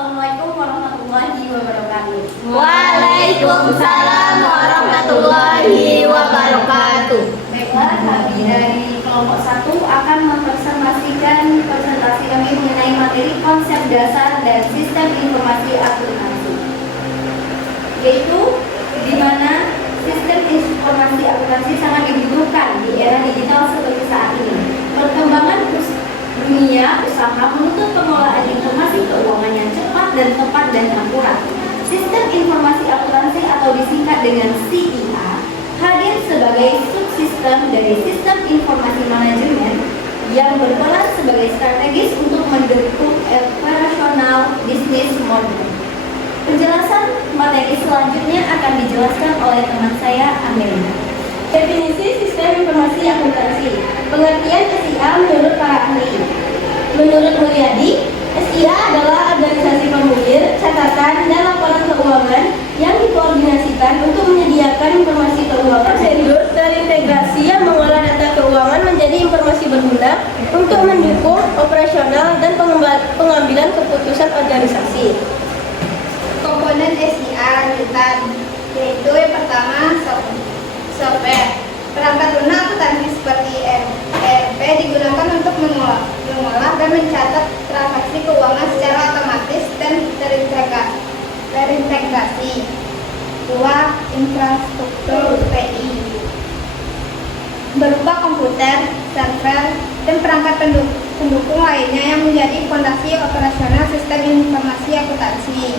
Assalamualaikum warahmatullahi wabarakatuh. Waalaikumsalam warahmatullahi wabarakatuh. Baiklah, kami dari kelompok 1 akan mempresentasikan presentasi kami mengenai materi konsep dasar dan sistem informasi akuntansi, yaitu di mana sistem informasi akuntansi sangat dibutuhkan di era digital seperti saat ini. Perkembangan dunia usaha menuntut pengelolaan informasi keuangan yang cepat dan tepat dan akurat. Sistem informasi akuntansi atau disingkat dengan CIA hadir sebagai subsistem dari sistem informasi manajemen yang berperan sebagai strategis untuk mendukung operasional bisnis model. Penjelasan materi selanjutnya akan dijelaskan oleh teman saya, Amelia. Definisi sistem informasi akuntansi. Pengertian SIA menurut para ahli. Menurut Mulyadi, SIA adalah organisasi pemudir, catatan, dan laporan keuangan yang dikoordinasikan untuk menyediakan informasi keuangan. Prosedur terintegrasi yang mengolah data keuangan menjadi informasi berguna untuk mendukung operasional dan pengambilan keputusan organisasi. Komponen SIA lanjutan, yaitu yang pertama software. Perangkat lunak akuntansi seperti ERP digunakan untuk mengolah dan mencatat transaksi keuangan secara otomatis dan terintegrasi. 2. Infrastruktur TI berupa komputer, server, dan perangkat pendukung lainnya yang menjadi fondasi operasional sistem informasi akuntansi.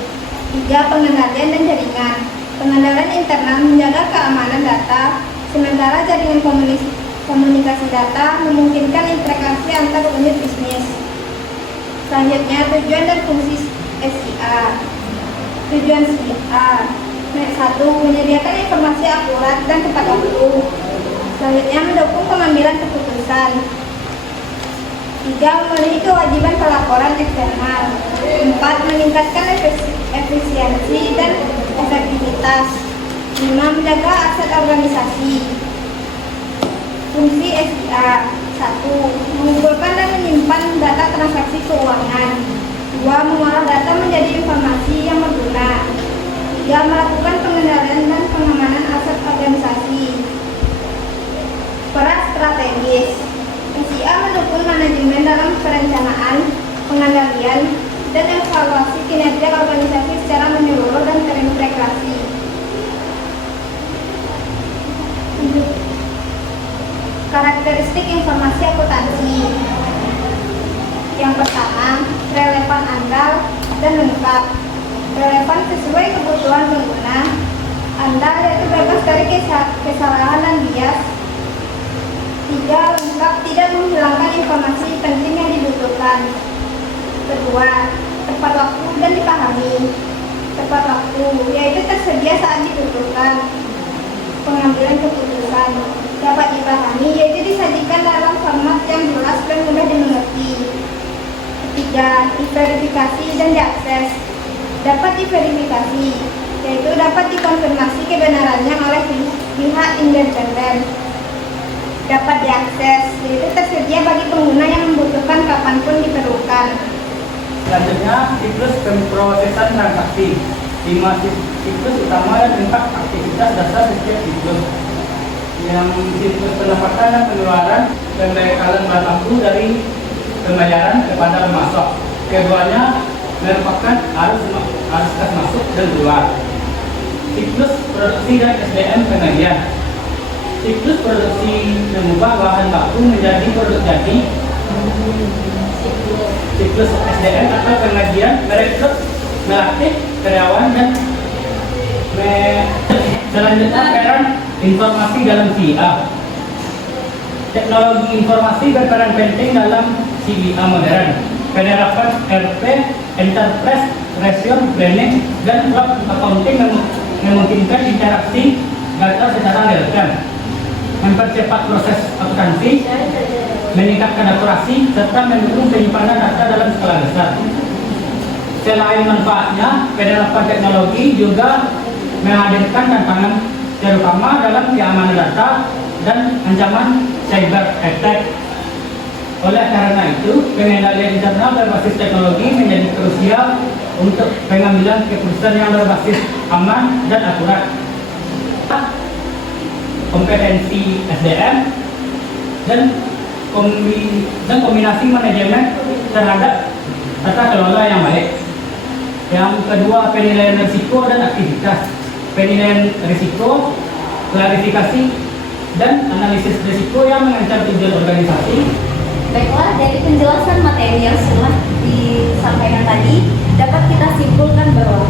3. Pengendalian dan jaringan. Pengendalian internal menjaga keamanan data, sementara jaringan komunikasi data memungkinkan integrasi antar unit bisnis. Selanjutnya, tujuan dan fungsi SIA. Tujuan SIA 1. Menyediakan informasi akurat dan tepat waktu. Selanjutnya, mendukung pengambilan keputusan. 3. Memenuhi kewajiban pelaporan eksternal. 4. Meningkatkan efisiensi dan efektivitas. 5. Menjaga aset organisasi. Fungsi SIA 1. Mengumpulkan dan menyimpan data transaksi keuangan. 2. Mengolah data menjadi informasi yang berguna. 3. Melakukan pengendalian dan pengamanan aset organisasi. Peran strategis. SIA mendukung manajemen dalam perencanaan, pengendalian, dan evaluasi kinerja organisasi secara menyeluruh dan terintegrasi. Karakteristik informasi akuntansi. Yang pertama, relevan, andal, dan lengkap. Relevan sesuai kebutuhan pengguna. Andal yaitu bebas dari kesalahan dan bias. 3. Lengkap, tidak menghilangkan informasi penting yang dibutuhkan. Kedua, tepat waktu dan dipahami. Tepat waktu yaitu tersedia saat dibutuhkan. Pengambilan keputusan dapat dipahami yaitu disajikan dalam format yang jelas dan mudah dimengerti. Ketiga, diverifikasi dan diakses. Dapat diverifikasi yaitu dapat dikonfirmasi kebenarannya oleh pihak independen. Dapat diakses yaitu tersedia bagi pengguna yang membutuhkan kapanpun diperlukan. Selanjutnya, siklus pemrosesan transaksi. 5 siklus utama dan 4 aktivitas dasar setiap siklus. Yang siklus pendapatan dan pengeluaran, pembekalan bahan baku dari pembayaran kepada pemasok. Keduanya merupakan arus kas masuk dan keluar. Siklus produksi dan SDM pengajian. Siklus produksi mengubah bahan baku menjadi produk jadi. Siklus SDM atau pengajian merekrut, melatih karyawan dan selanjutnya peran informasi dalam CIA. Teknologi informasi berperan penting dalam CIA modern. Penerapan RP, Enterprise Resource Planning, dan Cloud Accounting memungkinkan interaksi data secara real time, mempercepat proses akuntansi, meningkatkan akurasi, serta mendukung penyimpanan data dalam skala besar. Selain manfaatnya, penerapan teknologi juga menghadirkan tantangan terutama dalam keamanan data dan ancaman cyber attack. Oleh karena itu, pengendalian internal berbasis teknologi menjadi krusial untuk pengambilan keputusan yang berbasis aman dan akurat. Kompetensi SDM dan kombinasi manajemen terhadap tata kelola yang baik. Yang kedua, penilaian risiko dan aktivitas. Penilaian risiko, klarifikasi, dan analisis risiko yang mengancam tujuan organisasi. Baiklah, dari penjelasan materi yang telah disampaikan tadi, dapat kita simpulkan bahwa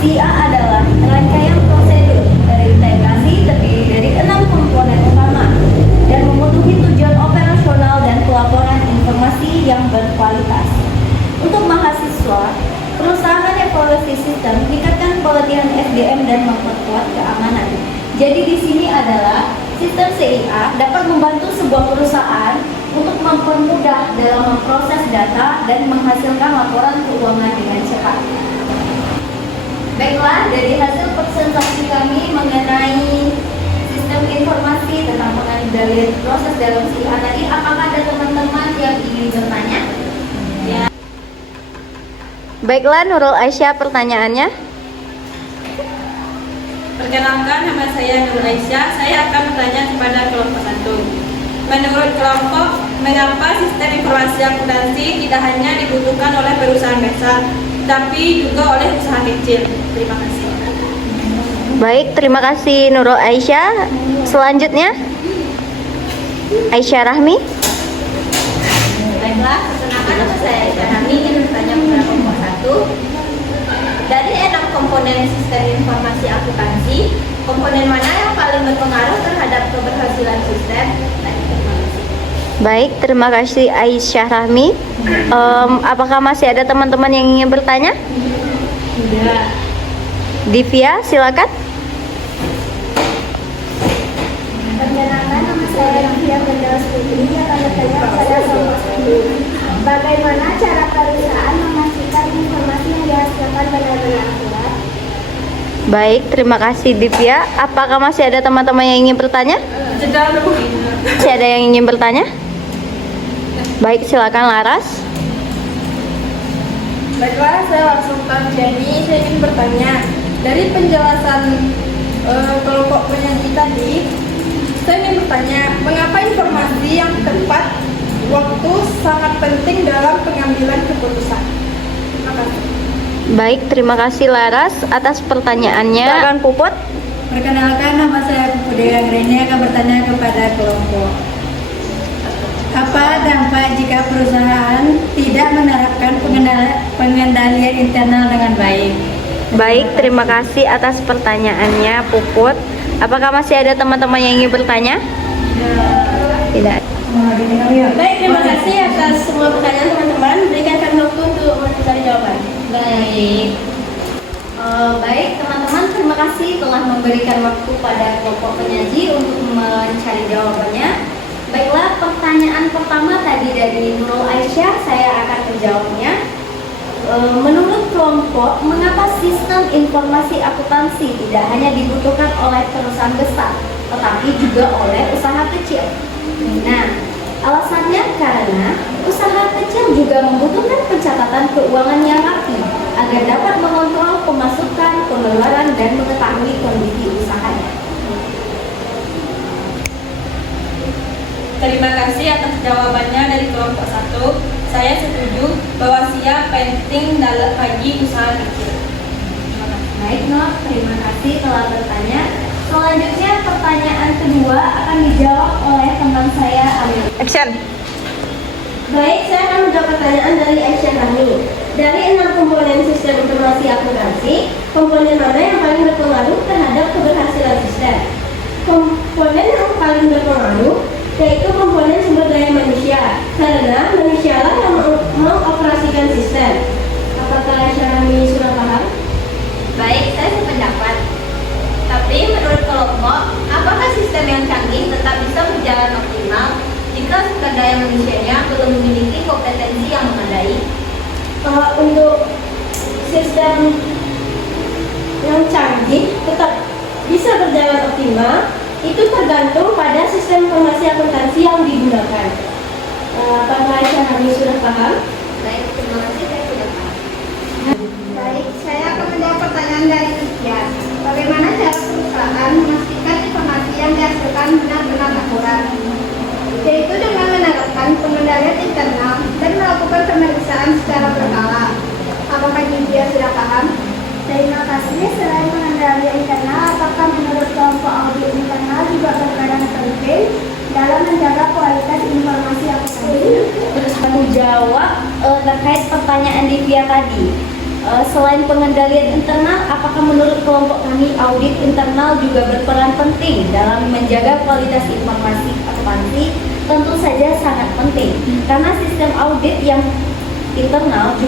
SIA adalah rangkaian prosedur terintegrasi terdiri dari 6 komponen utama dan memenuhi tujuan operasional dan pelaporan informasi yang berkualitas. Untuk mahasiswa, perusahaan evaluasi sistem meningkatkan pelatihan SDM dan memperkuat keamanan. Jadi di sini adalah sistem CIA dapat membantu sebuah perusahaan untuk mempermudah dalam memproses data dan menghasilkan laporan keuangan dengan cepat. Baiklah, dari hasil presentasi kami mengenai sistem informasi tentang pengendalian proses dalam CIA tadi, apakah ada teman-teman yang ingin bertanya? Ya. Baiklah, Nurul Aisyah, pertanyaannya. Perkenalkan, nama saya Nurul Aisyah. Saya akan bertanya kepada kelompok 1. Menurut kelompok, mengapa sistem informasi akuntansi tidak hanya dibutuhkan oleh perusahaan besar, tapi juga oleh usaha kecil? Terima kasih. Baik, terima kasih Nurul Aisyah. Selanjutnya, Aisyah Rahmi. Baiklah, perkenalkan nama saya Aisyah Rahmi, ingin bertanya kepada kelompok 1. Dari 6 komponen sistem informasi akuntansi, komponen mana yang paling berpengaruh terhadap keberhasilan sistem? Baik, terima kasih Aisyah Rahmi. Apakah masih ada teman-teman yang ingin bertanya? Tidak. Divya, silakan. Perkenalkan, nama saya Divya Firdaus Putri. Saya akan bertanya kepada kelompok 1. Bagaimana cara perusahaan memastikan informasi yang dihasilkan benar-benar akurat? Baik, terima kasih Divya. Apakah masih ada teman-teman yang ingin bertanya? Masih ada yang ingin bertanya? Baik, silakan Laras. Baiklah, saya langsung Jenny. Saya ingin bertanya, dari penjelasan kelompok penyaji tadi, saya ingin bertanya, mengapa informasi yang tepat waktu sangat penting dalam pengambilan keputusan? Terima kasih. Baik, terima kasih Laras atas pertanyaannya. Silakan Puput. Perkenalkan, nama saya Puput Anggreni, akan bertanya kepada kelompok. Apa dampak jika perusahaan tidak menerapkan pengendalian internal dengan baik? Baik, terima kasih atas pertanyaannya Puput. Apakah masih ada teman-teman yang ingin bertanya? Tidak. Baik, terima kasih atas semua pertanyaan teman-teman. Berikan kami waktu untuk mencari jawaban. Baik. Baik teman-teman, terima kasih telah memberikan waktu pada kelompok penyaji untuk mencari jawabannya. Baiklah, pertanyaan pertama tadi dari Nurul Aisyah, saya akan menjawabnya. Menurut kelompok, mengapa sistem informasi akuntansi tidak hanya dibutuhkan oleh perusahaan besar, tetapi juga oleh usaha kecil? Nah, alasannya karena usaha kecil juga membutuhkan pencatatan keuangan yang rapi agar dapat mengontrol pemasukan, pengeluaran, dan mengetahui kondisi usahanya. Terima kasih atas jawabannya dari kelompok 1. Saya setuju bahwa SIA penting dalam bagi usaha kecil. Baik, Nur, terima kasih telah bertanya. Selanjutnya pertanyaan kedua akan dijawab oleh teman saya Amir. Action. Baik, saya akan menjawab pertanyaan dari Aisyah Rahmi. Dari 6 komponen sistem informasi akuntansi, komponen mana yang paling berpengaruh terhadap keberhasilan sistem? Komponen yang paling berpengaruh yaitu komponen sumber daya manusia, karena manusialah yang mengoperasikan sistem. Apakah Aisyah Rahmi sudah paham? Baik, saya sependapat. Tapi menurut kelompok, apakah sistem yang canggih tetap bisa berjalan optimal jika sumber daya manusianya belum memiliki kompetensi yang memadai? Untuk sistem yang canggih tetap bisa berjalan optimal, itu tergantung pada sistem informasi akuntansi yang digunakan. Apakah Aisyah Nabi sudah paham? Baik, terima kasih, saya sudah paham. Baik, saya akan menjawab pertanyaan dari Lydia. Bagaimana cara perusahaan memastikan informasi yang dihasilkan benar-benar akurat? Yaitu dengan menerapkan pengendalian internal dan melakukan pemeriksaan secara berkala. Apakah Lydia sudah paham? Terima kasih. Selain pengendalian internal, apakah menurut kelompok audit internal juga berperan penting dalam menjaga kualitas informasi akuntansi? Terus menjawab terkait pertanyaan Divya tadi. Selain pengendalian internal, apakah menurut kelompok kami audit internal juga berperan penting dalam menjaga kualitas informasi akuntansi? Tentu saja sangat penting, karena sistem audit yang internal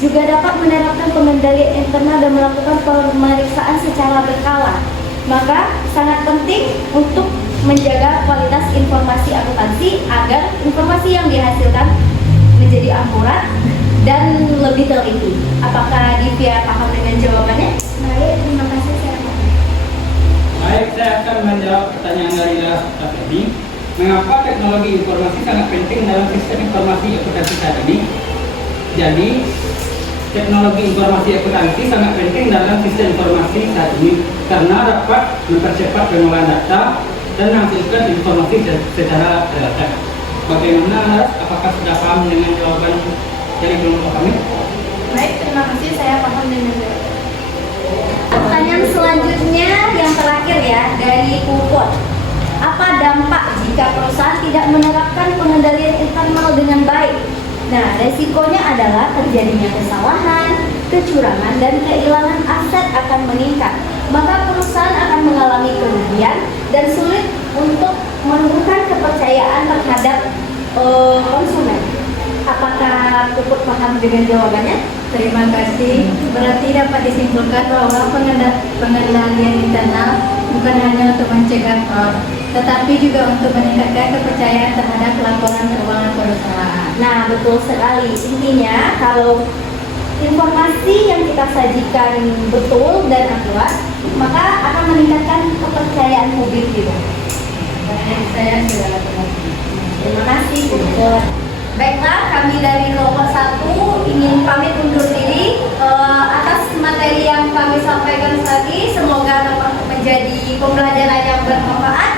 juga dapat menerapkan pengendalian internal dan melakukan pemeriksaan secara berkala. Maka sangat penting untuk menjaga kualitas informasi akuntansi agar informasi yang dihasilkan menjadi akurat dan lebih teliti. Apakah Divya paham dengan jawabannya? Baik, terima kasih, saya paham. Baik, saya akan menjawab pertanyaan dari Lara tadi. Mengapa teknologi informasi sangat penting dalam sistem informasi akuntansi saat ini? Jadi, teknologi informasi akuntansi sangat penting dalam sistem informasi saat ini karena dapat mempercepat pengolahan data dan menghasilkan informasi secara real time. Bagaimana, Laras? Apakah sudah paham dengan jawaban dari kelompok kami? Baik, terima kasih, saya paham dengan jawaban. Pertanyaan selanjutnya yang terakhir ya dari Puput. Apa dampak jika perusahaan tidak menerapkan pengendalian internal dengan baik? Nah, resikonya adalah terjadinya kesalahan, kecurangan, dan kehilangan aset akan meningkat. Maka perusahaan akan mengalami kerugian dan sulit untuk menumbuhkan kepercayaan terhadap konsumen. Apakah Puput paham dengan jawabannya? Terima kasih. Berarti dapat disimpulkan bahwa pengendalian internal bukan hanya untuk mencegah fraud, tetapi juga untuk meningkatkan kepercayaan terhadap laporan keuangan perusahaan. Nah, betul sekali. Intinya, kalau informasi yang kita sajikan betul dan akurat, maka akan meningkatkan kepercayaan publik juga. Baik, saya sudah lakukan. Terima kasih, Puput. Baiklah, kami dari kelompok 1 ingin pamit undur diri atas materi yang kami sampaikan tadi. Semoga dapat menjadi pembelajaran yang bermanfaat